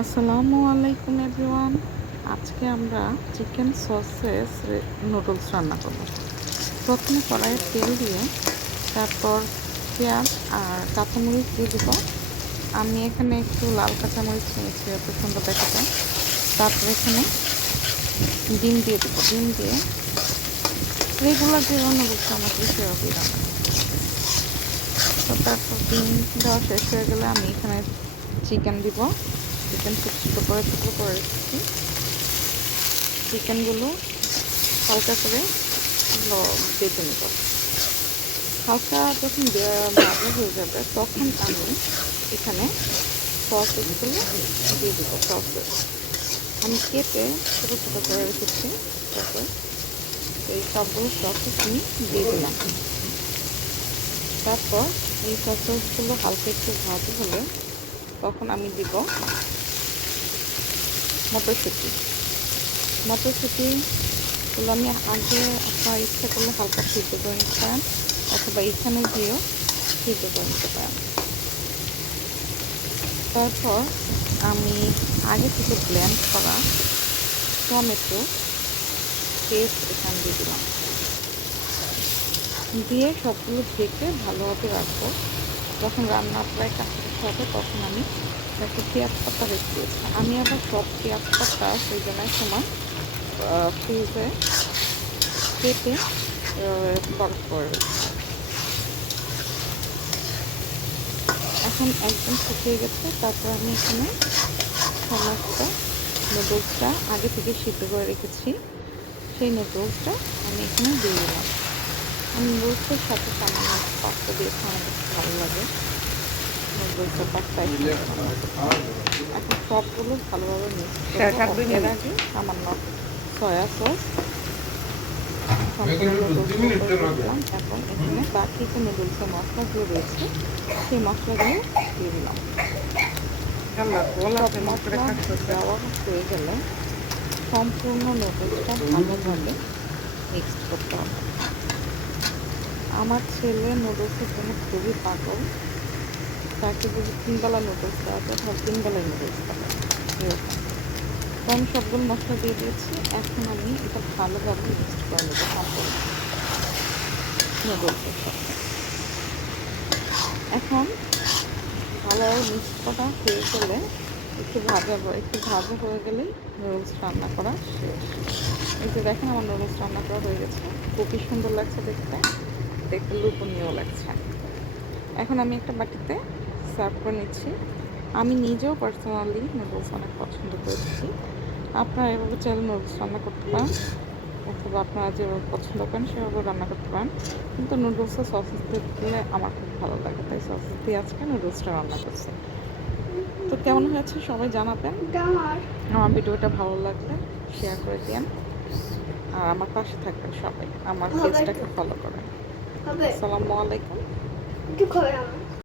আসসালামু আলাইকুম এভরিওয়ান। আজকে আমরা চিকেন সসেস নুডলস রান্না করব। প্রথমে কড়াইয়ে তেল দিয়ে তারপর পেঁয়াজ আর কাঁচামরিচ দিয়ে দেব। আমি এখানে একটু লাল কাঁচামরিচ নিয়েছি, এত সুন্দর দেখা যায়। তারপর এখানে ডিম দিয়ে দেবো। ডিম দিয়ে রেগুলার যে নুডলস রান্না করি সেভাবেই রান্না করি। তো তারপর ডিম দেওয়া শেষ হয়ে গেলে আমি এখানে চিকেন দিব। চিকেন খুব ছোটো করে টুকরো করে রেখেছি। চিকেনগুলো হালকা করে বেটে নেব। হালকা যখন ভাজা হয়ে যাবে তখন আমি এখানে সসেসগুলো দিয়ে দেবো। সসেস আমি কেটে ছোটো ছোটো করে রেখেছি। সসেস এই সবগুলো সসেস আমি দিয়ে দিলাম। তারপর এই সসেসগুলো হালকা একটু ভাজা হলে তখন আমি দিব মটরশুঁটি। মটরশুঁটিগুলো আমি আগে আপনার ইচ্ছা করলে হালকা সিদ্ধ করে নিতে পারেন, অথবা এখানে দিয়েও সিদ্ধ করে নিতে পারেন। তারপর আমি আগে থেকে ব্লেন্ড করা টমেটো পেস্ট এখানে দিয়ে দিলাম। দিয়ে সবগুলো ঢেকে ভালোভাবে রাখবো। যখন রান্না প্রায় কাছাকাছি হবে তখন আমি একটা পেঁয়াজ পাতা রেখে দিয়েছি। আমি আবার সব পেঁয়াজ পাতা সিজনের সময় ফ্রিজে কেটে বরফ করে রেখেছি। এখন একদম শুকিয়ে গেছে। তারপর আমি এখানে সমস্ত নুডলসটা আগে থেকে সিদ্ধ করে রেখেছি, সেই নুডলসটা আমি এখানে দিয়ে দিলাম। আমি নুডলসের সাথে সামান্য পাস্তা দিয়েছি, আমার কাছে ভালো লাগে নুডলসের পাস্তা। এখন সবগুলো ভালোভাবে মিক্স করবো। এর আগে সামান্য সয়া সস সম্পূর্ণ নুডলসের উপর দিলাম এবং এখানে বাকি যে নুডলসের মশলাগুলো রয়েছে সেই মশলাগুলো দিয়ে দিলাম। সব মশলা দেওয়া হয়ে গেলে সম্পূর্ণ নুডলসটা ভালোভাবে মিক্সড করতে হবে। আমার ছেলে নুডলসের জন্য খুবই পাগল। তাকে যদি 3 বেলা নুডলস দেওয়া যায় তাহলে 3 বেলায় নুডলস খাবে এরকম। তো আমি সবগুলো মশলা দিয়ে দিয়েছি। এখন আমি এটা ভালোভাবে মিক্সড করে নেবো সম্পূর্ণ নুডলসের সাথে। এখন ভালোভাবে মিক্সড করা হয়ে গেলে একটু ভাজা হয়ে গেলেই নুডলস রান্না করা শেষ। এই যে দেখেন আমার নুডলস রান্না করা হয়ে গেছে। খুবই সুন্দর লাগছে দেখতে, দেখতে লোভনীয় লাগছে। এখন আমি একটা বাটিতে সার্ভ করে নিচ্ছি। আমি নিজেও পার্সোনালি নুডলস অনেক পছন্দ করেছি। আপনারা এভাবে চাইলে নুডলস রান্না করতে পারেন, অথবা আপনারা যেভাবে পছন্দ করেন সেভাবে রান্না করতে পারেন। কিন্তু নুডলসে সসেস দিলে আমার খুব ভালো লাগে, তাই সসেস দিয়ে আজকে নুডলসটা রান্না করছি। তো কেমন হয়েছে সবাই জানাবেন। আমার ভিডিওটা ভালো লাগলে শেয়ার করে দিন, আর আমার পাশে থাকবেন সবাই, আমার পেজটাকে ফলো করেন। আসসালামু আলাইকুম।